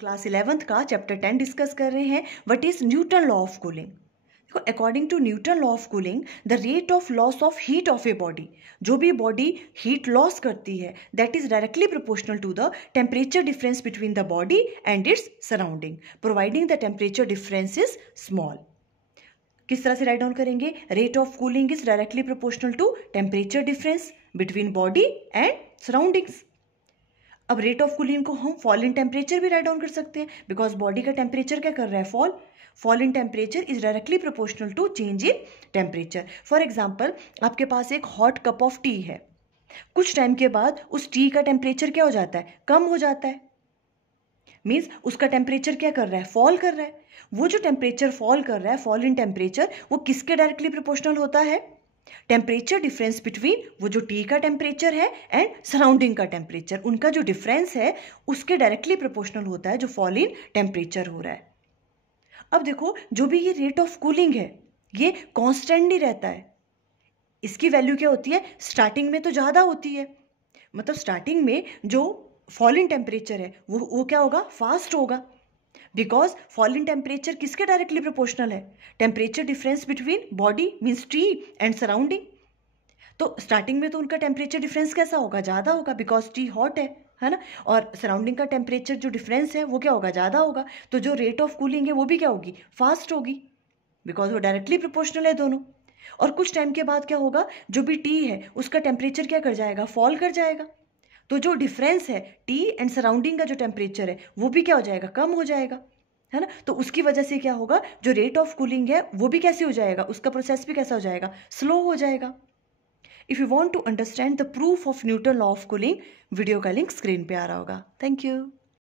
Class 11th का chapter 10 discuss कर रहे हैं. What is Newton law of cooling. देखो, according to Newton law of cooling the rate of loss of heat of a body, जो भी body heat loss करती है that is directly proportional to the temperature difference between the body and its surrounding, providing the temperature difference is small. किस तरह से write down करेंगे? Rate of cooling is directly proportional to temperature difference between body and surroundings. अब rate of cooling को हम fall in temperature भी write down कर सकते हैं, बिकॉज बॉडी का टेम्परेचर क्या कर रहा है? Fall in temperature is directly proportional to change in temperature. For example, आपके पास एक हॉट कप ऑफ टी है. कुछ टाइम के बाद उस टी का टेम्परेचर क्या हो जाता है? कम हो जाता है. मीन्स उसका टेम्परेचर क्या कर रहा है? फॉल कर रहा है. वो जो टेम्परेचर फॉल कर रहा है, फॉल इन टेम्परेचर, वो किसके डायरेक्टली प्रोपोर्शनल होता है? टेम्परेचर डिफरेंस बिटवीन वो जो टी का टेम्परेचर है एंड सराउंडिंग का टेम्परेचर, उनका जो डिफरेंस है उसके डायरेक्टली प्रोपोर्शनल होता है जो फॉल इन टेम्परेचर हो रहा है. अब देखो, जो भी ये रेट ऑफ कूलिंग है ये कांस्टेंट नहीं रहता है. इसकी वैल्यू क्या होती है? स्टार्टिंग में तो ज़्यादा होती है. मतलब स्टार्टिंग में जो फॉल इन टेम्परेचर है वो क्या होगा? फास्ट होगा. बिकॉज फॉल इन टेम्परेचर किसके डायरेक्टली प्रोपोर्शनल है? Temperature difference between body means T and surrounding. तो स्टार्टिंग में तो उनका टेम्परेचर डिफरेंस कैसा होगा? ज़्यादा होगा, बिकॉज टी हॉट है ना. और सराउंडिंग का टेम्परेचर जो डिफरेंस है वो क्या होगा? ज़्यादा होगा. तो जो रेट ऑफ कूलिंग है वो भी क्या होगी? फास्ट होगी, बिकॉज वो डायरेक्टली प्रोपोर्शनल है दोनों. और कुछ टाइम के बाद क्या होगा? जो भी टी है उसका टेम्परेचर क्या कर जाएगा? फॉल कर जाएगा. तो जो डिफरेंस है टी एंड सराउंडिंग का जो टेम्परेचर है वो भी क्या हो जाएगा? कम हो जाएगा, है ना. तो उसकी वजह से क्या होगा? जो रेट ऑफ कूलिंग है वो भी कैसे हो जाएगा? उसका प्रोसेस भी कैसा हो जाएगा? स्लो हो जाएगा. If you want to understand the proof of Newton law of cooling, video का लिंक स्क्रीन पे आ रहा होगा. Thank you.